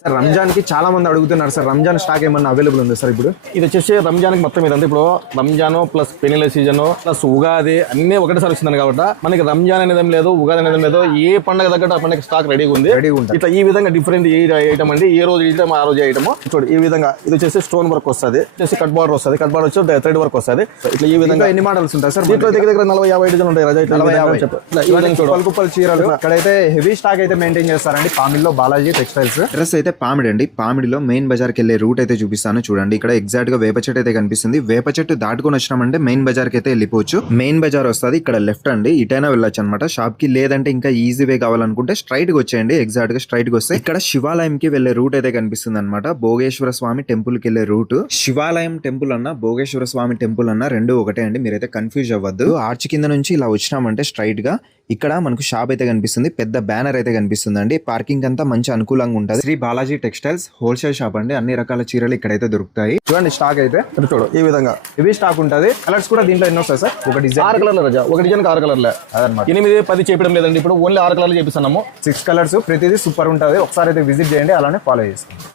Sir Ramzan కి చాలా మంది అడుగుతున్నారు సార్, రంజాన్ స్టాక్ ఏమన్నా అవైలబుల్ ఉంది సార్ ఇప్పుడు? ఇది వచ్చేసి రంజాన్కి మొత్తం ఇదంతా ఇప్పుడు రంజాన్ ప్లస్ పెళ్లిల సీజన్ ప్లస్ ఉగాది అన్ని ఒకటేసారి వచ్చింది కాబట్టి మనకి రంజాన్ అనేది లేదు, ఉగాది అనేది లేదు. ఏ పండుగ తగ్గట్టు ఆ పండుగ స్టాక్ రెడీగా ఉంది. ఇట్లా ఈ విధంగా డిఫరెంట్ ఐటమ్ అండి. ఏ రోజు ఐటమ్ ఆ రోజు ఐటమ్ చూడు. ఈ విధంగా ఇది వచ్చేసి స్టోన్ వర్క్ వస్తుంది, వచ్చేసి కట్ బార్డర్ వస్తుంది, కట్ బార్డర్ వచ్చి థ్రెడ్ వర్క్ వస్తుంది. ఇట్లా ఈ విధంగా ఎన్ని మోడల్స్ ఉంటాయి సార్? దీంట్లో దగ్గర 40-50 డిజైన్ ఉంటాయి. కుప్పలు చీరలు ఇక్కడైతే హెవీ స్టాక్ అయితే మెయింటైన్ చేస్తారండి పామిడిలో బాలాజీ టెక్స్టైల్స్. అడ్రస్ అయితే పామిడి అండి. పామిడిలో మెయిన్ బజార్కి వెళ్ళే రూట్ అయితే చూపిస్తాను చూడండి. ఇక్కడ ఎగ్జాక్ట్ గా వేప చెట్టు అయితే కనిపిస్తుంది. వేప చెట్టు దాటుకొని వచ్చినామంటే మెయిన్ బజార్ కి అయితే వెళ్ళిపోవచ్చు. మెయిన్ బజార్ వస్తుంది, ఇక్కడ లెఫ్ట్ అండి. ఇటైనా వెళ్ళొచ్చు అనమాట షాప్ కి. లేదంటే ఇంకా ఈజీ వే కావాలనుకుంటే స్ట్రైట్ గా వచ్చేయండి. ఎగ్జాక్ట్ గా స్ట్రైట్ గా వస్తే ఇక్కడ శివాలయం కి వెళ్లే రూట్ అయితే కనిపిస్తుంది అనమాట. భోగేశ్వర స్వామి టెంపుల్ కి వెళ్లే రూట్. శివాలయం టెంపుల్ అన్న భోగేశ్వర స్వామి టెంపుల్ అన్న రెండు ఒకటే అండి, మీరైతే కన్ఫ్యూజ్ అవ్వద్దు. ఆర్చ్ కింద నుంచి ఇలా వచ్చినామంటే స్ట్రైట్ గా ఇక్కడ మనకు షాప్ అయితే కనిపిస్తుంది. పెద్ద బ్యానర్ అయితే కనిపిస్తుంది అండి. పార్కింగ్ అంతా మంచి అనుకూలంగా ఉంటుంది. Shri Balaji textiles wholesale shop అండి. అన్ని రకాల చీరలు ఇక్కడైతే దొరుకుతాయి. చూడండి స్టాక్ అయితే చూడు ఈ విధంగా హెవీ స్టాక్ ఉంటుంది. కలర్స్ కూడా దీంట్లో ఎన్ని వస్తాయి సార్? ఒక డిజైన్ 6 కలర్లు రజా, ఒక డిజైన్ 6 కలర్లే అదనమాట. 8-10 చేయడం లేదండి, ఇప్పుడు ఓన్లీ 6 కలర్లు చేపిస్తున్నాము. 6 కలర్స్ ప్రతిదీ సూపర్ ఉంటుంది. ఒకసారి అయితే విజిట్ చేయండి, అలానే ఫాలో చేసుకోండి.